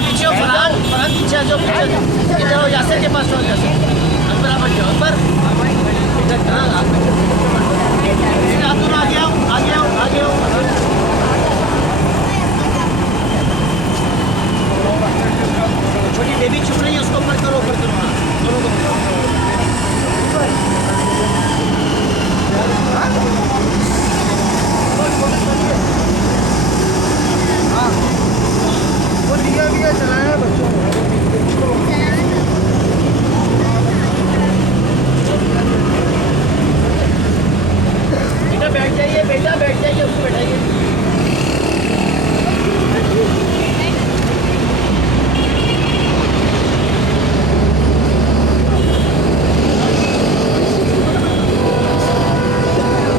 पीछे हो, फरहान फरहान पीछे आ जाओ, पीछे इधर हो, यासिर के पास हो, यासिर अकबर आप बैठ जाओ, अकबर इधर कहाँ आप दोनों आगे आओ, आगे आओ, आगे आओ। छोटी बेबी छुप रही है, उसको ऊपर करो, ऊपर करो, हाँ दोनों को वो लिया चलाया बच्चों बेटा बैठ जाइए, बेटा बैठ जाइए, उसको बैठाइए।